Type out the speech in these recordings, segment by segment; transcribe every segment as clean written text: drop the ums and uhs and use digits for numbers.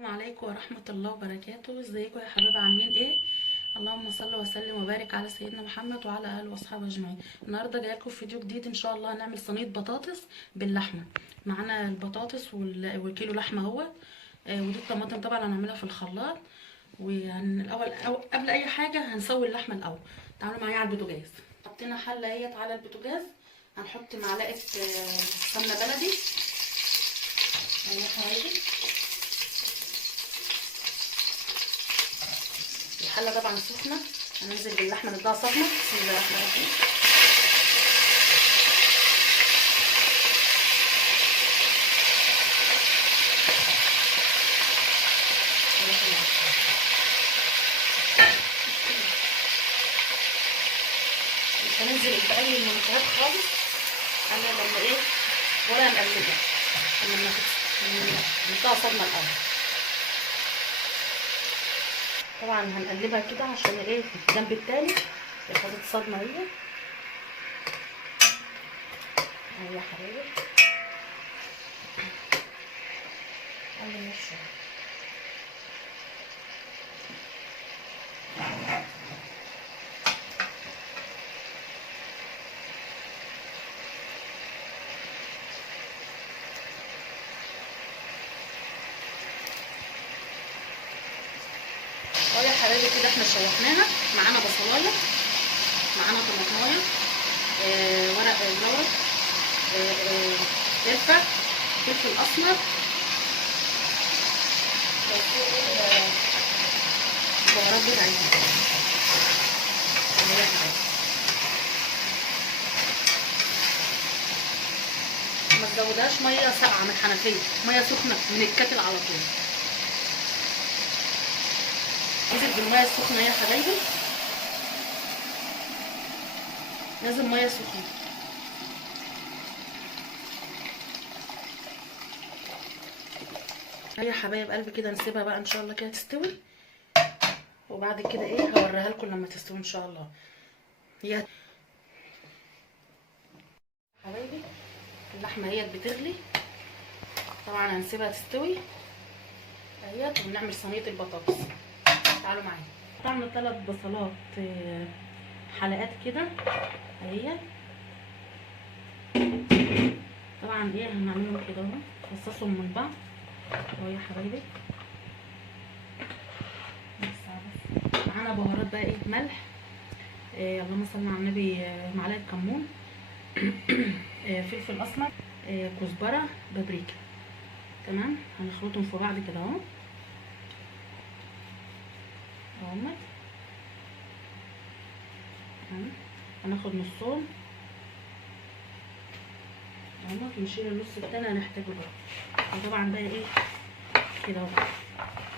السلام عليكم ورحمة الله وبركاته. ازيكم يا حبايبي، عاملين ايه؟ اللهم صل وسلم وبارك على سيدنا محمد وعلى اله واصحابه اجمعين. النهارده جايه لكم فيديو جديد ان شاء الله. هنعمل صينيه بطاطس باللحمه. معانا البطاطس وكيلو لحمه اهو. ودي الطماطم طبعا هنعملها في الخلاط. الاول قبل اي حاجه هنسوي اللحمه الاول. تعالوا معايا على البوتاجاز. حطينا حله اهيت على البوتاجاز. هنحط معلقه سمنه بلدي اهي يا حبايبي. الحله طبعا سخنه. هننزل باللحمه نديها صدمه. بسم الله الرحمن الرحيم. مش هننزل بأي منكهات خالص الا لما ايه، ولا نقلبها لما نديها صدمه الاول. طبعا هنقلبها كده عشان ايه الجنب التاني خدت صدمه اهي يا حبايبي. قلب نص اهو يا حبايبي. كده احنا شوحناها. معانا بصلايه، معانا طماطمايه، ورق لورا، قرفه، فلفل اسمر، البهارات بتاعتنا اهي يا حبايبي. ما تزودهاش ميه ساقعه من الحنفيه، ميه سخنه من الكاتل على طول. نزل بالميه السخنه يا حبايبي، لازم ميه سخنه. هي يا حبايب قلبي كده نسيبها بقى ان شاء الله كده تستوي، وبعد كده ايه هوريها لكم لما تستوي ان شاء الله. هي حبايبي اللحمه هي بتغلي، طبعا هنسيبها تستوي اهيت ونعمل صينيه البطاطس. تعالوا معايا. قطعنا 3 بصلات حلقات كده اهي. طبعا ايه هنعملهم كده اهو، نفصصهم من بعض اهو يا حبايبي. معانا بهارات بقى ايه، ملح، اللهم صل على النبي، معلقه كمون، فلفل اسمر، كزبره، بابريكا. تمام. هنخلطهم في بعض كده اهو اهمت. هناخد نصهم اهمت ونشيل النص التاني هنحتاجه بقى. وطبعا بقى ايه كده اهو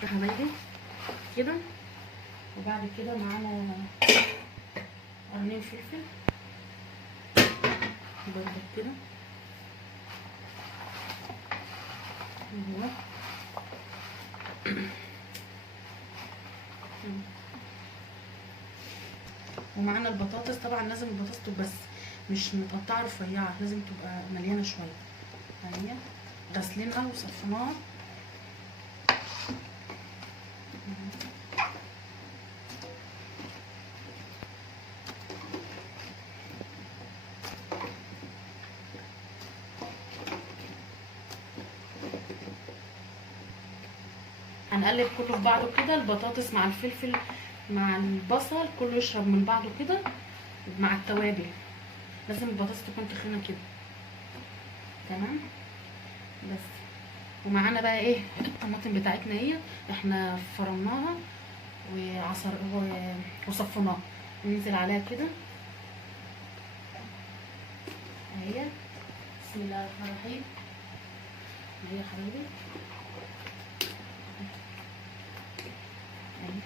يا حبايبي كده. وبعد كده معانا قرنين فلفل برضه كده اهو. ومعانا البطاطس. طبعا لازم البطاطس تبقى بس مش متقطعه رفيعه، لازم تبقى مليانه شويه اهي. غسلينها وصفيناها. هنقلب كله في بعضه كده، البطاطس مع الفلفل مع البصل كله يشرب من بعضه كده مع التوابل. لازم البطاطس تكون تخينه كده. تمام. بس ومعانا بقى ايه الطماطم بتاعتنا هي احنا فرمناها وصفناها. ننزل عليها كده اهي. بسم الله الرحمن الرحيم اهي يا حبايبي اهي.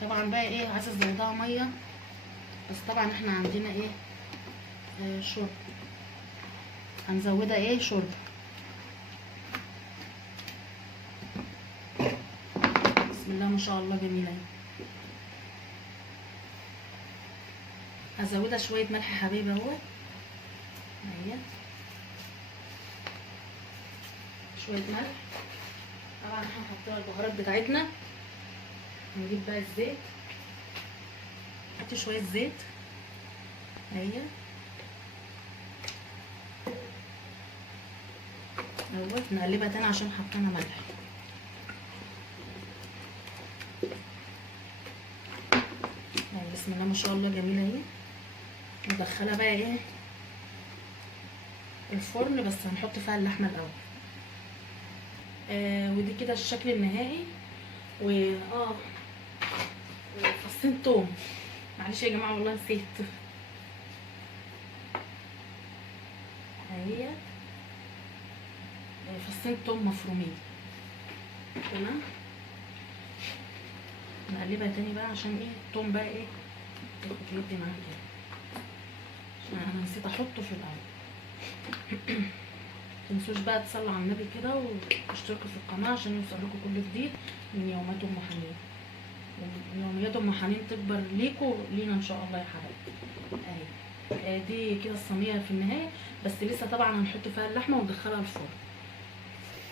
طبعا بقى ايه عايزه ازودها ميه، بس طبعا احنا عندنا ايه شرب. هنزودها ايه شرب. بسم الله ما شاء الله جميله اهي. هزودها شويه ملح يا حبايبي اهو اهي. شويه ملح. طبعا احنا حطينا البهارات بتاعتنا. هنجيب بقى الزيت، حطي شويه زيت اهي اهوت. نقلبها تاني عشان حطينا ملح. يعني بسم الله ما شاء الله جميله اهي. ندخلها بقى ايه الفرن، بس هنحط فيها اللحمه الاول. ودي كده الشكل النهائي. فصين توم، معلش يا جماعه والله نسيت اهي. فصين توم مفرومين. تمام. نقلبها تاني بقى عشان ايه التوم بقى ايه ياخد يدي معاها كده، عشان انا نسيت احطه في الاول. متنسوش بقى تصلوا على النبي كده واشتركوا في القناه عشان يوصلكوا كل جديد من يومات ام حنين. يوميات ام حنين تكبر ليكوا لينا ان شاء الله يا حبايبي. اهي دي كده الصينيه في النهايه، بس لسه طبعا هنحط فيها اللحمه وندخلها الفرن.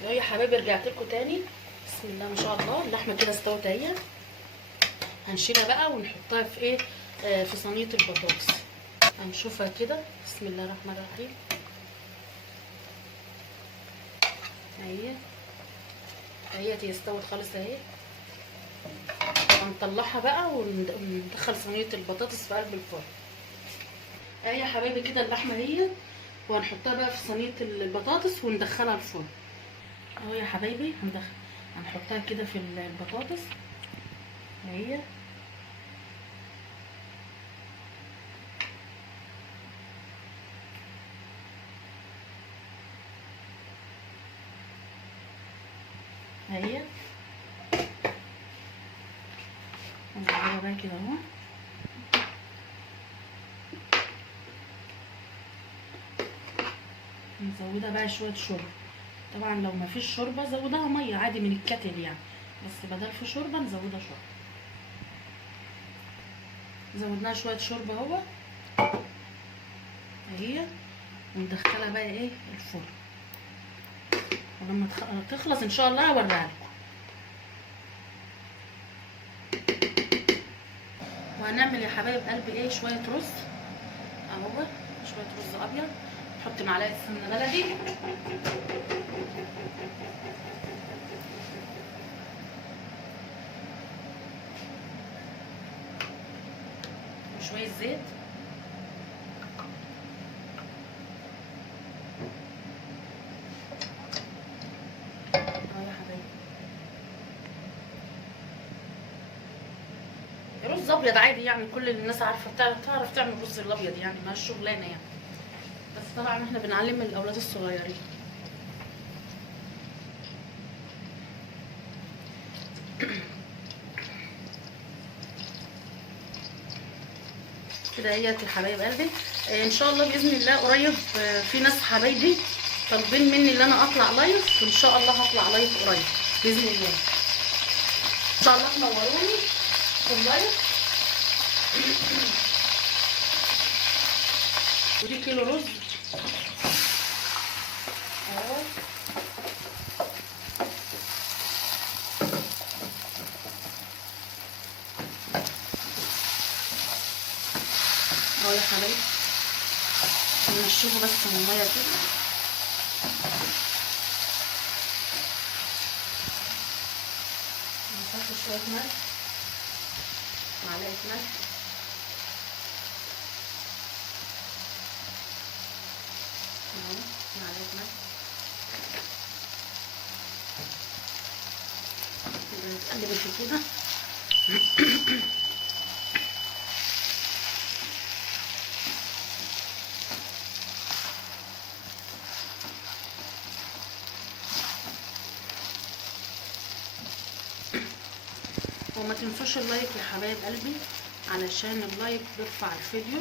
اهو يا حبايبي رجعت لكم تاني. بسم الله ما شاء الله اللحمه كده استوت اهي. هنشيلها بقى ونحطها في ايه في صينيه البطاطس. هنشوفها كده. بسم الله الرحمن الرحيم. اهي استوت خالص اهي. هنطلعها بقى وندخل صينيه البطاطس في قلب الفرن. اهي يا حبايبي كده اللحمه اهي، وهنحطها بقى في صينيه البطاطس وندخلها الفرن. اهو يا حبايبي هنحطها كده في البطاطس اهي. اهي هنعملها بقى كده اهو. نزودها بقى شويه شوربه. طبعا لو ما فيش شوربه زودها ميه عادي من الكتل يعني، بس بدل في شوربه نزودها شوربه. زودناها شويه شوربه اهو اهي. وندخلها بقى ايه الفرن، ولما تخلص ان شاء الله هوريها لكم. وهنعمل يا حبايب قلبي ايه شويه رز اهو، شويه رز ابيض. نحط معلقه سمنه بلدي وشويه زيت اهو يا حبايبي. رز ابيض عادي يعني، كل الناس عارفه تعرف تعمل رز الابيض يعني، ما الشغلانه يعني، بس طبعا احنا بنعلم الاولاد الصغيرين. كده اهيت يا حبايب قلبي. ان شاء الله باذن الله قريب في ناس حبايبي طالبين مني ان انا اطلع لايف، وان شاء الله هطلع لايف قريب باذن الله. ان شاء الله تنوروني في اللايف. ودي كيلو رز اهو. اهو يا حبايبي نشوفه بس من الميه كده. نحط شويه ملح، معلقه ملح اهو، معلقه ملح. نقلب في كده. وما تنسوش اللايك يا حبايب قلبي، علشان اللايك بيرفع الفيديو،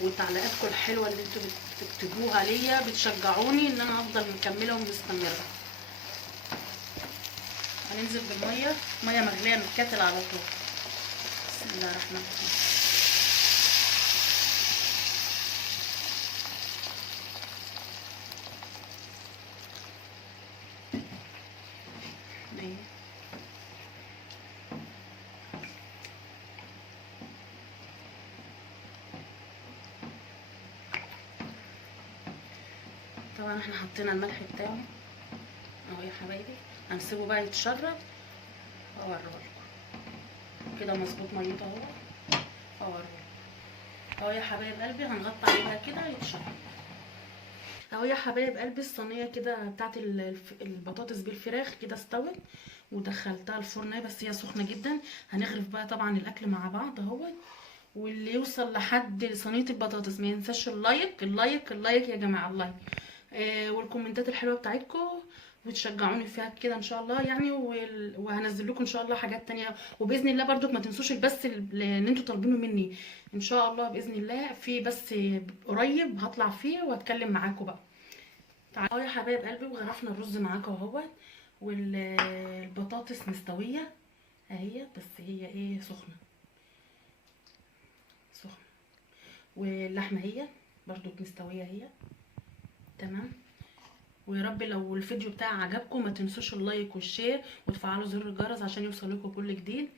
وتعليقاتكم الحلوه اللي انتوا بتكتبوها ليا بتشجعوني ان انا افضل مكمله ومستمره. هننزل بالميه، ميه مغليه من الكاتل على طول. بسم الله الرحمن الرحيم. طبعا احنا حطينا الملح بتاعه اهو يا حبايبي، هنسيبه بقى يتشرب واوريهولكم. كده مظبوط ميته اهو، اوريهولكم اهو يا حبايب قلبي. هنغطي عليه بقى كده يتشرب اهو يا حبايب قلبي. الصينيه كده بتاعت البطاطس بالفراخ كده استوت ودخلتها الفرن، بس هي سخنه جدا. هنغرف بقى طبعا الاكل مع بعض اهو. واللي يوصل لحد صينيه البطاطس ما ينساش اللايك اللايك اللايك يا جماعه، اللايك والكومنتات الحلوه بتاعتكم، وتشجعوني فيها كده ان شاء الله يعني. وهنزل لكم ان شاء الله حاجات تانية، وباذن الله برضو ما تنسوش البث اللي انتوا طالبينه مني ان شاء الله. باذن الله في بث قريب هطلع فيه واتكلم معاكم بقى. تعالوا يا حبايب قلبي، وغرفنا الرز معاكم اهو، والبطاطس مستويه اهي، بس هي ايه سخنه سخنه، واللحمه هي برضو مستويه هي تمام. ويا رب لو الفيديو بتاعي عجبكم ما تنسوش اللايك والشير وتفعلوا زر الجرس عشان يوصل لكم كل جديد.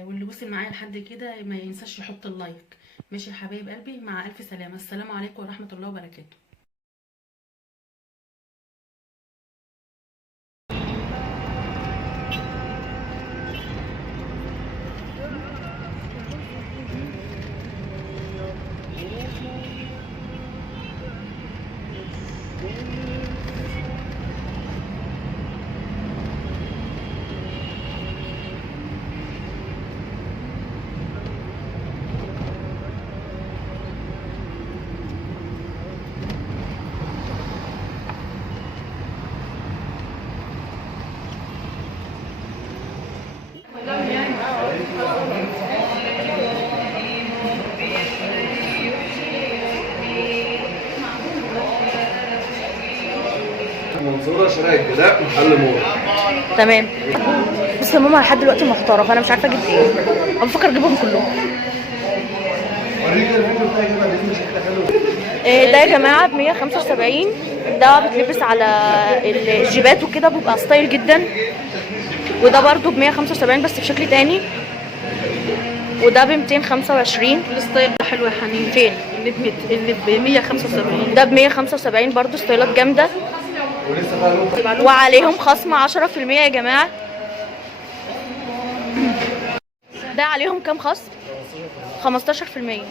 واللي وصل معايا لحد كده ما ينساش يحط اللايك. ماشي يا حبايب قلبي، مع الف سلامه. السلام عليكم ورحمه الله وبركاته. منصورة شارع الجلاء محل مول. تمام. بص يا ماما، لحد دلوقتي محتاره، فانا مش عارفه اجيب ايه. انا بفكر اجيبهم كلهم. وريك الفيديو بتاعي كده بيدي شكلها حلو. ده يا جماعه ب 175. ده بتلبس على الجيبات وكده، بيبقى ستايل جدا. وده برده ب 175 بس بشكل تاني. وده ب 225. الستايل ده حلو يا حنين. فين؟ اللي ب 175 ده ب 175 برده، ستايلات جامده. ولسه بقى له وعليهم خصم 10% يا جماعه. ده عليهم كام خصم؟ 15%.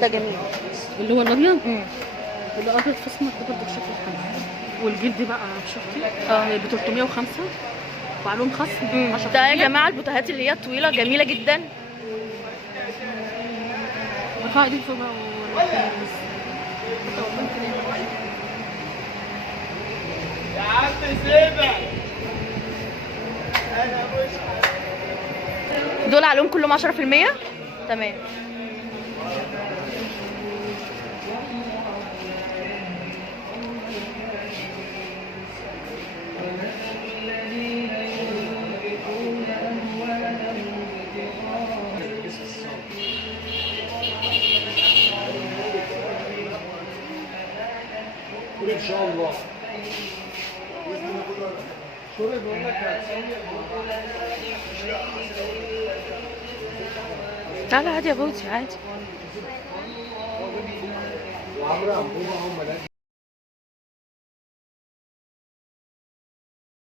ده جميل. اللي هو الابيض الابيض في اسمر ده برضه بشكل حلو. والجلد بقى شفتي ب 305 وعليهم خصم 10%. ده يا جماعه البوتهات اللي هي الطويله جميله جدا. ارفعي ايديك فوق بقى يا عم سيبك. انا مش دول عليهم كلهم 10%. تمام. ان شاء الله. شوري بيقول لك تعالى عادي يا بوتي عادي. وعمرو عمرو هم